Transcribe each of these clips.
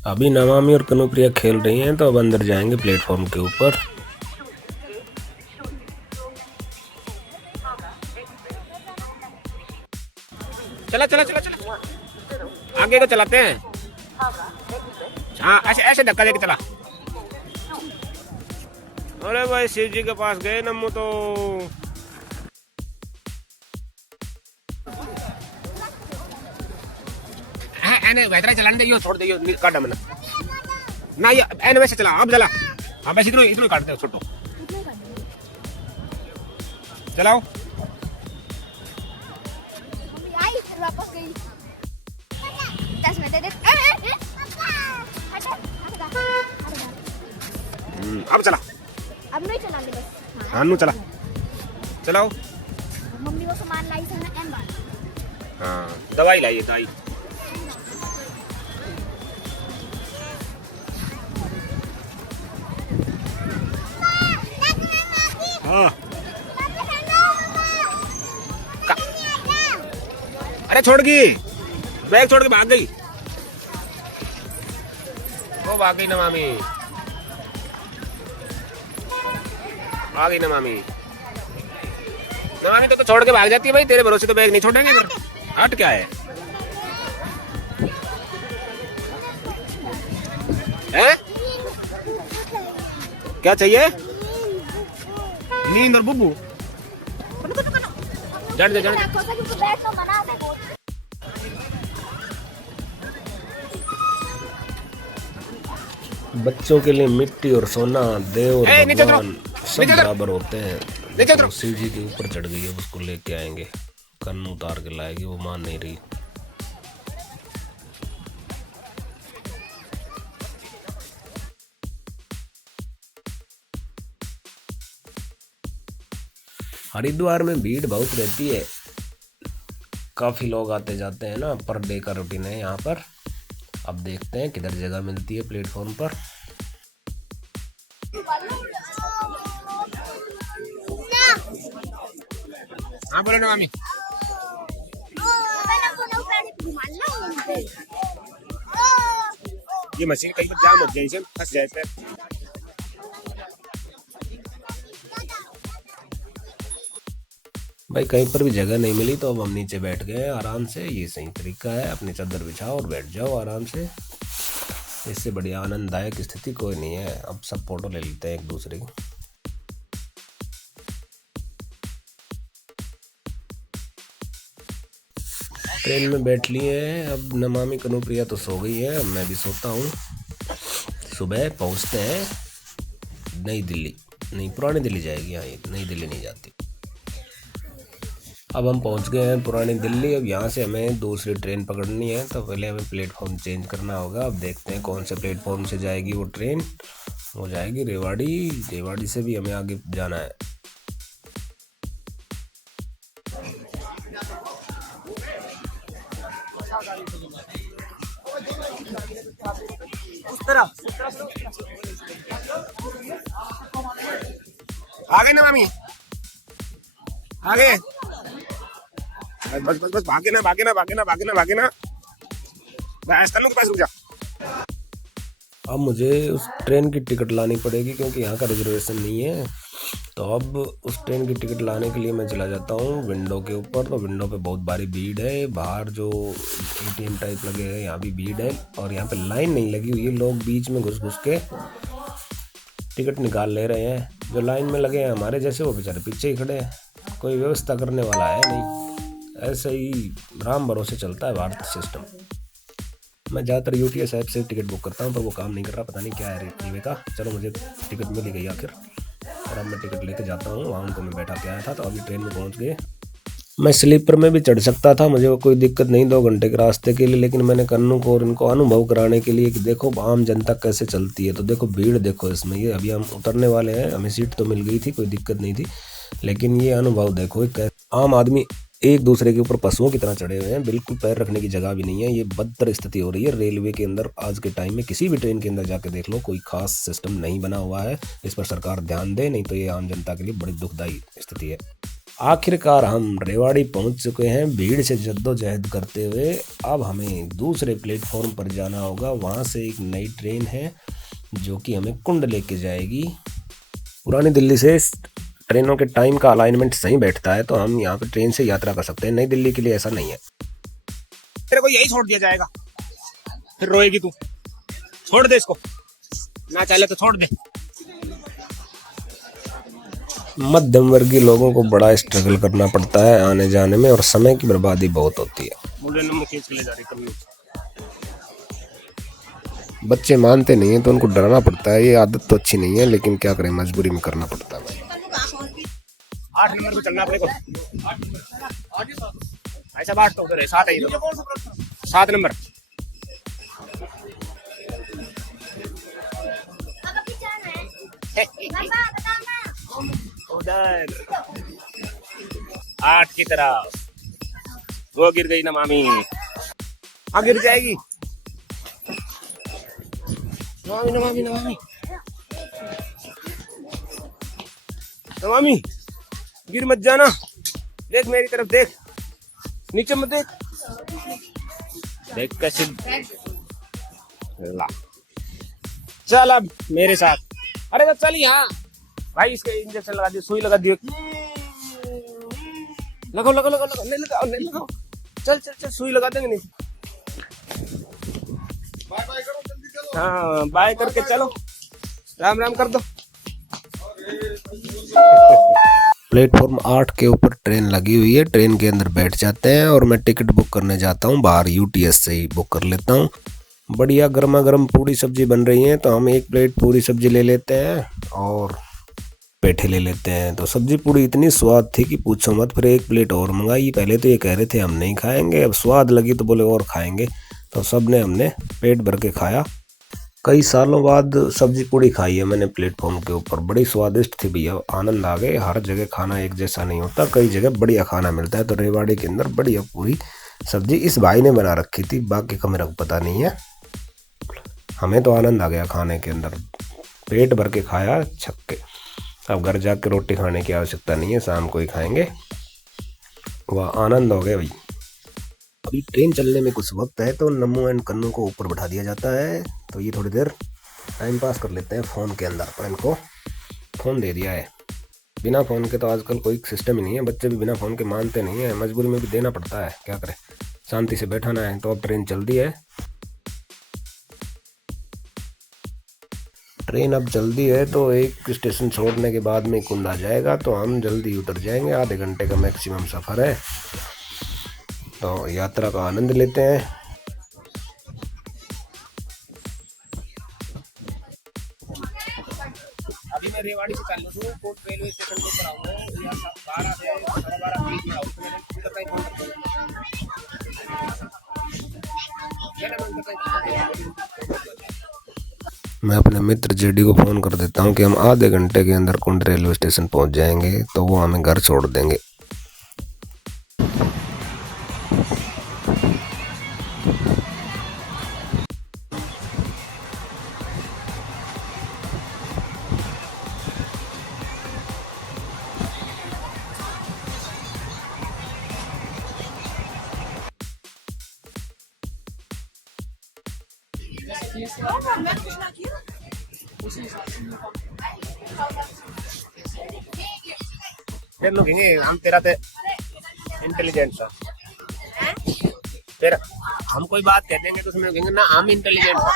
अभी नमामि और कनुप्रिया खेल रही हैं तो अब अंदर जाएंगे प्लेटफॉर्म के ऊपर। चला चला चला चला, आगे को चलाते हैं। हाँ ऐसे ऐसे धक्का देके चला। अरे भाई शिव जी के पास गए नम्मू तो। एने वैतरा चलाने दे, यो छोड़ दे, यो काट मना ना, ये एने वैसे चला, अब चला। हाँ बस इधर इधर काट दे, छोटो चलाओ। वापस गई। 10 मिनट दे दे। अब चला, अब नहीं चलाने बस। हाँ नू चला, चलाओ। मम्मी को सामान लाई से ना एम बार। हाँ दवाई लाइए, दवाई। हाँ अरे छोड़ गई, बैग छोड़ के भाग गई। वो भाग गई नमामि, आ गई नमामि। नमामि तो छोड़ के भाग जाती है भाई, तेरे भरोसे तो बैग नहीं छोड़ेंगे। हट क्या है, हैं? क्या चाहिए? नींद और बुब्बू। जड़ दे जड़ दे। बच्चों के लिए मिट्टी और सोना, देव और नीचे उतरो, भगवान सब नीचे उतरो। बराबर होते हैं। नीचे उतरो। तो शिव जी के ऊपर चढ़ गई है, उसको लेके आएंगे, कन्न उतार के लाएगी, वो मान नहीं रही। हरिद्वार में भीड़ बहुत रहती है, काफी लोग आते जाते हैं ना, पर डे का रूटीन है यहाँ पर। अब देखते हैं किधर जगह मिलती है प्लेटफॉर्म पर। हाँ बोलो नमामि। ये मशीन कहीं पर जाम हो गई, इसे फंस जाए पैर। भाई कहीं पर भी जगह नहीं मिली तो अब हम नीचे बैठ गए आराम से। ये सही तरीका है, अपनी चादर बिछाओ और बैठ जाओ आराम से। इससे बढ़िया आनंददायक स्थिति कोई नहीं है। अब सब फोटो ले लेते हैं एक दूसरे की। ट्रेन में बैठ लिए हैं, अब नमामि कनुप्रिया तो सो गई है, अब मैं भी सोता हूँ। सुबह पहुँचते हैं नई दिल्ली, नहीं पुरानी दिल्ली जाएगी, यहाँ नई दिल्ली नहीं जाती। अब हम पहुंच गए हैं पुरानी दिल्ली। अब यहाँ से हमें दूसरी ट्रेन पकड़नी है, तो पहले हमें प्लेटफॉर्म चेंज करना होगा। अब देखते हैं कौन से प्लेटफॉर्म से जाएगी वो ट्रेन। वो जाएगी रेवाड़ी, रेवाड़ी से भी हमें आगे जाना है। आ गए नमामि, आ गए। बस बस बस, भागे ना भागे ना भागे ना भागे ना भागे ना, बस तन्नू के पास रुक जा। अब मुझे उस ट्रेन की टिकट लानी पड़ेगी क्योंकि यहाँ का रिजर्वेशन नहीं है। तो अब उस ट्रेन की टिकट लाने के लिए मैं चला जाता हूँ विंडो के ऊपर। तो विंडो पे बहुत भारी भीड़ है, बाहर जो एटीएम टाइप लगे हैं यहाँ भी भीड़ है, और यहाँ पे लाइन नहीं लगी हुई है। लोग बीच में घुस घुस के टिकट निकाल ले रहे हैं। जो लाइन में लगे हैं हमारे जैसे, वो बेचारे पीछे ही खड़े हैं, कोई व्यवस्था करने वाला है नहीं। ऐसे ही राम भरोसे चलता है भारत सिस्टम। मैं ज़्यादातर यूटीएस ऐप से टिकट बुक करता हूँ, पर वो काम नहीं कर रहा, पता नहीं क्या है रेलवे का। चलो मुझे टिकट मिल गई आखिर, और अब मैं टिकट लेके जाता हूँ वहाँ। उनको मैं बैठा के आया था, तो अभी ट्रेन में पहुँच गए। मैं स्लीपर में भी चढ़ सकता था, मुझे कोई दिक्कत नहीं 2 घंटे के रास्ते के लिए, लेकिन मैंने कन्नू को और इनको अनुभव कराने के लिए कि देखो आम जनता कैसे चलती है। तो देखो भीड़ देखो इसमें, ये अभी हम उतरने वाले हैं, हमें सीट तो मिल गई थी, कोई दिक्कत नहीं थी, लेकिन ये अनुभव देखो, आम आदमी एक दूसरे के ऊपर पशुओं की तरह चढ़े हुए हैं, बिल्कुल पैर रखने की जगह भी नहीं है। ये बदतर स्थिति हो रही है रेलवे के अंदर आज के टाइम में। किसी भी ट्रेन के अंदर जाके देख लो, कोई खास सिस्टम नहीं बना हुआ है। इस पर सरकार ध्यान दे, नहीं तो ये आम जनता के लिए बड़ी दुखदायी स्थिति है। आखिरकार हम रेवाड़ी पहुंच चुके हैं भीड़ से जद्दोजहद करते हुए। अब हमें दूसरे प्लेटफॉर्म पर जाना होगा। वहां से एक नई ट्रेन है जो कि हमें कुंड लेके जाएगी। पुरानी दिल्ली से ट्रेनों के टाइम का अलाइनमेंट सही बैठता है तो हम यहाँ पे ट्रेन से यात्रा कर सकते हैं। नई दिल्ली के लिए ऐसा नहीं है। तेरे को यही छोड़ दिया जाएगा, फिर रोएगी तू। छोड़ दे इसको, ना चले तो छोड़ दे। मध्यम वर्गीय लोगों को बड़ा स्ट्रगल करना पड़ता है आने जाने में और समय की बर्बादी बहुत होती है। मुझे नमक खींच के ले जा रही कभी। बच्चे मानते नहीं है तो उनको डराना पड़ता है। ये आदत तो अच्छी नहीं है लेकिन क्या करें, मजबूरी में करना पड़ता है भाई। 8 नंबर पे चलना अपने को। ऐसा बात तो उधर है, 7 है इधर। 7 नंबर। उधर 8 की तरफ। वो गिर गई ना मामी। हाँ गिर जाएगी। नमामी नमामी नमामी नमामी, गिर मत जाना। देख मेरी तरफ, देख नीचे मत देख। देख कैसे। ला चल अब मेरे साथ। अरे तो चल यहाँ भाई, इसके इंजेक्शन लगा दियो, सुई लगा दियो। लगाओ लगाओ लगाओ लगाओ, नहीं लगाओ नहीं लगाओ। चल चल चल, सुई लगा देंगे। नहीं बाय बाय करो, जल्दी चलो। हाँ बाय करके चलो, राम राम कर दो। प्लेटफॉर्म 8 के ऊपर ट्रेन लगी हुई है। ट्रेन के अंदर बैठ जाते हैं और मैं टिकट बुक करने जाता हूँ बाहर। यूटीएस से ही बुक कर लेता हूँ। बढ़िया गर्मा गर्म पूरी सब्जी बन रही है तो हम एक प्लेट पूरी सब्जी ले लेते हैं और पेठे ले लेते हैं। तो सब्जी पूरी इतनी स्वाद थी कि पूछो मत। फिर एक प्लेट और मंगाई। पहले तो ये कह रहे थे हम नहीं खाएंगे, अब स्वाद लगी तो बोले और खाएंगे। तो सब ने हमने पेट भर के खाया। कई सालों बाद सब्जी पूड़ी खाई है मैंने प्लेटफॉर्म के ऊपर। बड़ी स्वादिष्ट थी भैया, आनंद आ गए। हर जगह खाना एक जैसा नहीं होता, कई जगह बढ़िया खाना मिलता है। तो रेवाड़ी के अंदर बढ़िया पूरी सब्जी इस भाई ने बना रखी थी, बाकी का मेरा को पता नहीं है। हमें तो आनंद आ गया खाने के अंदर, पेट भर के खाया छक्के। अब घर जाके रोटी खाने की आवश्यकता नहीं है, शाम को ही खाएंगे। वह आनंद हो गया भाई। अभी ट्रेन चलने में कुछ वक्त है तो नमू एंड कन्नू को ऊपर बैठा दिया जाता है। तो ये थोड़ी देर टाइम पास कर लेते हैं फ़ोन के अंदर। तो इनको फ़ोन दे दिया है। बिना फ़ोन के तो आजकल कोई सिस्टम ही नहीं है। बच्चे भी बिना फ़ोन के मानते नहीं है, मजबूरी में भी देना पड़ता है, क्या करें। शांति से बैठाना है। तो अब ट्रेन चल दी है। ट्रेन अब जल्दी है तो एक स्टेशन छोड़ने के बाद में कुंड आ जाएगा तो हम जल्दी उतर जाएंगे। आधे घंटे का मैक्सिमम सफ़र है तो यात्रा का आनंद लेते हैं। अभी मैं रेवाड़ी से चल रहा हूँ, कोट रेलवे स्टेशन के ऊपर आऊंगा। 12 से 12:30 बीच में आऊँ तो मैंने उधर कहीं फोन कर मैं अपने मित्र जेडी को फ़ोन कर देता हूँ कि हम आधे घंटे के अंदर कुंड रेलवे स्टेशन पहुँच जाएंगे तो वो हमें घर छोड़ देंगे। फिर लोग कहेंगे हम तेरा ते इंटेलिजेंट सा। फिर हम कोई बात कह देंगे तो उसमें कहेंगे ना हम इंटेलिजेंट सा।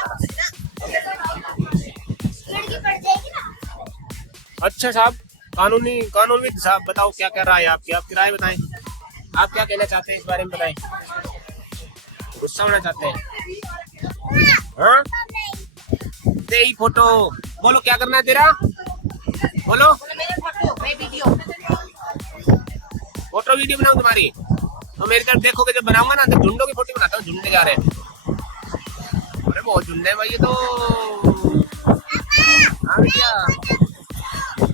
अच्छा साहब, कानूनविद साहब, बताओ क्या क्या राय है आपकी? आपकी राय बताएं। आप क्या कहना चाहते हैं इस बारे में, बताएं। गुस्सा होना चाहते हैं? हाँ दे फोटो बोलो, क्या करना है तेरा? बोलो। फोटो वीडियो बनाऊं तुम्हारी? तो मेरी तरफ देखोगे जब बनाऊंगा ना तो झुंडों की फोटो बनाता हूँ। झुंडे जा रहे हैं। अरे बहुत झुंडे हैं भाई ये तो। हाँ भैया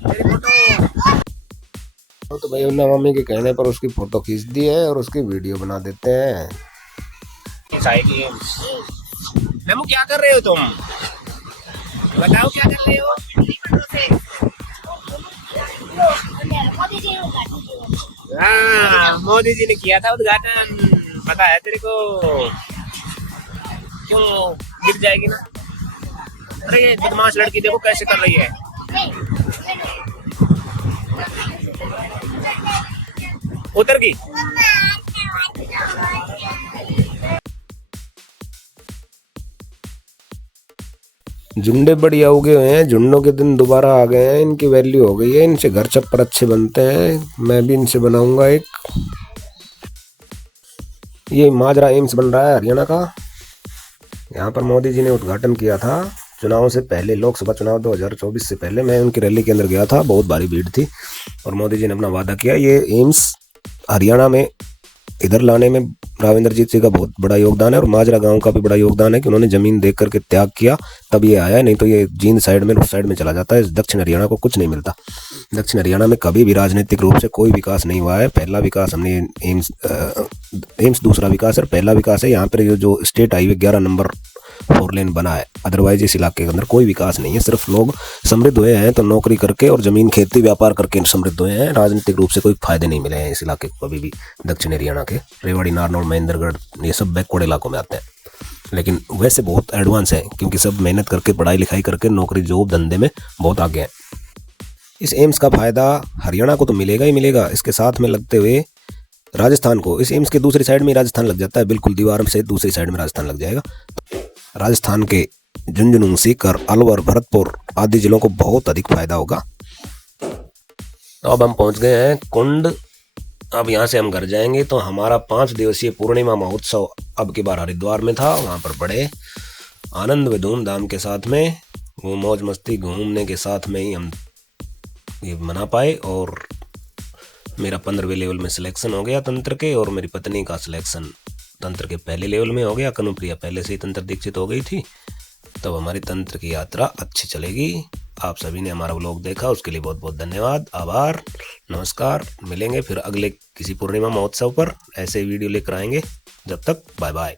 मेरी फोटो। तो भाई उन्ना मम्मी के कहने पर उसकी फ़ोटो खींच दी है और उसकी वीडियो बना देते हैं। नमू क्या कर रहे हो तुम? बताओ क्या कर रहे हो? हाँ, मोदी जी ने किया था उद्घाटन, पता है तेरे को? क्यों गिर जाएगी ना? अरे ये बदमाश लड़की देखो कैसे कर रही है। उतर गई। झुंडे बढ़िया उगे हुए हैं, झुंडों के दिन दोबारा आ गए हैं, इनकी वैल्यू हो गई है, इनसे घर छप्पर अच्छे बनते हैं। मैं भी इनसे बनाऊंगा एक। ये माजरा एम्स बन रहा है हरियाणा का। यहाँ पर मोदी जी ने उद्घाटन किया था चुनाव से पहले, लोकसभा चुनाव 2024 से पहले। मैं उनकी रैली के अंदर गया था, बहुत भारी भीड़ थी और मोदी जी ने अपना वादा किया। ये एम्स हरियाणा में इधर लाने में राविंद्रजीत जी का बहुत बड़ा योगदान है और माजरा गांव का भी बड़ा योगदान है कि उन्होंने जमीन देख करके त्याग किया तब ये आया, नहीं तो ये जींद साइड में, उस साइड में चला जाता है। दक्षिण हरियाणा को कुछ नहीं मिलता। दक्षिण हरियाणा में कभी भी राजनीतिक रूप से कोई विकास नहीं हुआ है। पहला विकास हमने एम्स दूसरा विकास है और पहला विकास है यहाँ पर जो स्टेट हाईवे 11 नंबर 4 लेन बना है। अदरवाइज इस इलाके के अंदर कोई विकास नहीं है। सिर्फ लोग समृद्ध हुए हैं तो नौकरी करके और जमीन खेती व्यापार करके समृद्ध हुए हैं। राजनीतिक रूप से कोई फायदे नहीं मिले हैं इस इलाके को कभी भी। दक्षिण हरियाणा के रेवाड़ी, नारनौल, महेंद्रगढ़ ये सब बैकवर्ड इलाकों में आते हैं, लेकिन वैसे बहुत एडवांस हैं क्योंकि सब मेहनत करके पढ़ाई लिखाई करके नौकरी जॉब धंधे में बहुत आगे हैं। इस एम्स का फायदा हरियाणा को तो मिलेगा ही मिलेगा, इसके साथ में लगते हुए राजस्थान को, इस एम्स के दूसरी साइड में राजस्थान लग जाता है, बिल्कुल दीवार से दूसरी साइड में राजस्थान लग जाएगा। राजस्थान के झुंझुनू, सीकर, अलवर, भरतपुर आदि जिलों को बहुत अधिक फायदा होगा। तो अब हम पहुंच गए हैं कुंड। अब यहाँ से हम घर जाएंगे तो हमारा 5 दिवसीय पूर्णिमा महोत्सव अब की बार हरिद्वार में था। वहाँ पर बड़े आनंद व धूमधाम के साथ में, वो मौज मस्ती घूमने के साथ में ही हम ये मना पाए। और मेरा 15वें लेवल में सिलेक्शन हो गया तंत्र के, और मेरी पत्नी का सिलेक्शन तंत्र के पहले लेवल में हो गया। कनुप्रिया पहले से ही तंत्र दीक्षित हो गई थी। तब हमारी तंत्र की यात्रा अच्छी चलेगी। आप सभी ने हमारा व्लॉग देखा, उसके लिए बहुत बहुत धन्यवाद, आभार, नमस्कार। मिलेंगे फिर अगले किसी पूर्णिमा महोत्सव पर, ऐसे वीडियो लेकर आएंगे। जब तक बाय बाय।